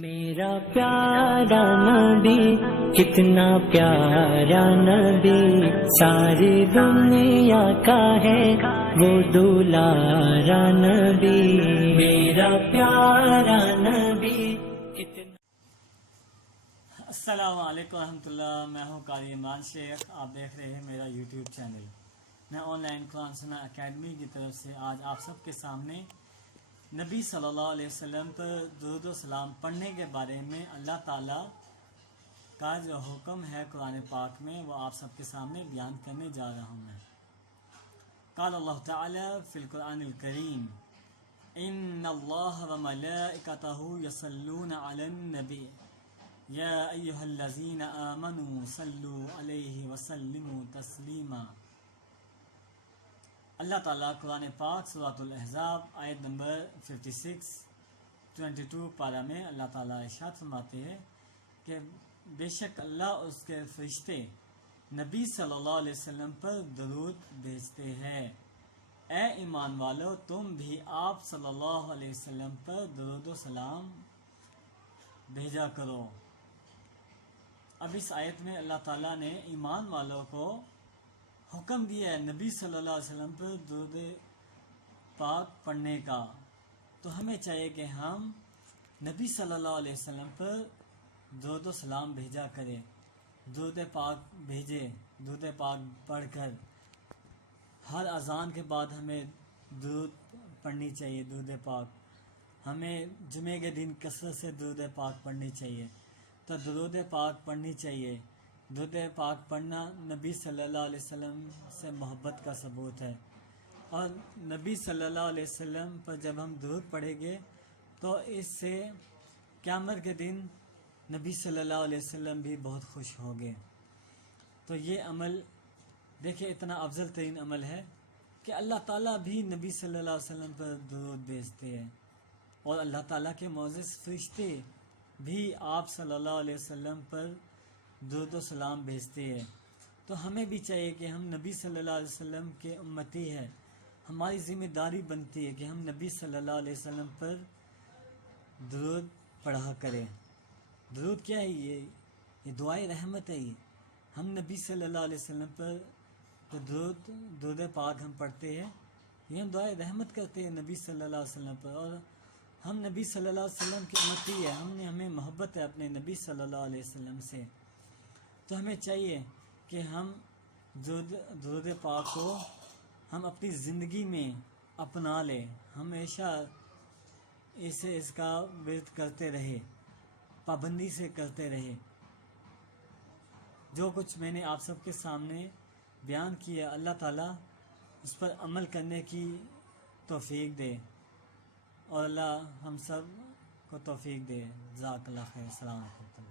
میرا پیارا نبی کتنا پیارا نبی، ساری دنیا کا ہے وہ دولارا نبی، میرا پیارا نبی کتنا۔ السلام علیکم ورحمۃ اللہ، میں ہوں قاری عمران شیخ، آپ دیکھ رہے ہیں میرا یوٹیوب چینل۔ میں آن لائن قرآن سنا اکیڈمی کی طرف سے آج آپ سب کے سامنے نبی صلی اللہ علیہ وسلم پر درود و سلام پڑھنے کے بارے میں اللہ تعالیٰ کا جو حکم ہے قرآن پاک میں وہ آپ سب کے سامنے بیان کرنے جا رہا ہوں میں۔ قال اللہ تعالیٰ فی القرآن الکریم ان اللہ و ملائکتہ یصلون علی النبی یا ایہا الذین آمنوا صلوا علیہ وسلموا تسلیما۔ اللہ تعالیٰ قرآن پاک سورۃ الاحزاب آیت نمبر 22 پارہ میں اللہ تعالیٰ ارشاد فرماتے ہیں کہ بے شک اللہ اور اس کے فرشتے نبی صلی اللہ علیہ وسلم پر درود بھیجتے ہیں، اے ایمان والو تم بھی آپ صلی اللہ علیہ وسلم پر درود و سلام بھیجا کرو۔ اب اس آیت میں اللہ تعالیٰ نے ایمان والوں کو حکم دیا ہے نبی صلی اللہ علیہ وسلم پر درود پاک پڑھنے کا، تو ہمیں چاہیے کہ ہم نبی صلی اللہ علیہ وسلم پر درود و سلام بھیجا کریں، درود پاک بھیجے، درود پاک پڑھ کر ہر اذان کے بعد ہمیں درود پڑھنی چاہیے، درود پاک ہمیں جمعے کے دن کثرت سے درود پاک پڑھنی چاہیے، تو درود پاک پڑھنی چاہیے۔ درود پاک پڑھنا نبی صلی اللہ علیہ وسلم سے محبت کا ثبوت ہے، اور نبی صلی اللہ علیہ وسلم پر جب ہم درود پڑھیں گے تو اس سے قیامت کے دن نبی صلی اللہ علیہ وسلم بھی بہت خوش ہوں گے۔ تو یہ عمل دیکھیں اتنا افضل ترین عمل ہے کہ اللہ تعالیٰ بھی نبی صلی اللہ علیہ وسلم پر درود بھیجتے ہیں، اور اللہ تعالیٰ کے معزز فرشتے بھی آپ صلی اللہ علیہ وسلم پر درود و سلام بھیجتے ہیں۔ تو ہمیں بھی چاہیے کہ ہم نبی صلی اللہ علیہ وسلم کے امتی ہیں، ہماری ذمہ داری بنتی ہے کہ ہم نبی صلی اللہ علیہ وسلم پر درود پڑھا کریں۔ درود کیا ہے؟ یہ دعائے رحمت ہے۔ یہ ہم نبی صلی اللہ علیہ وسلم پر جو درود پاک ہم پڑھتے ہیں، یہ ہم دعائے رحمت کرتے ہیں نبی صلی اللہ علیہ وسلم پر، اور ہم نبی صلی اللہ علیہ وسلم کے امتی ہیں، ہمیں محبت ہے اپنے نبی صلی اللہ علیہ وسلم سے۔ تو ہمیں چاہیے کہ ہم درود پاک کو ہم اپنی زندگی میں اپنا لیں، ہمیشہ اس کا ورد کرتے رہے، پابندی سے کرتے رہے۔ جو کچھ میں نے آپ سب کے سامنے بیان کیا، اللہ تعالیٰ اس پر عمل کرنے کی توفیق دے، اور اللہ ہم سب کو توفیق دے۔ جزاک اللہ خیر۔ السلام علیکم۔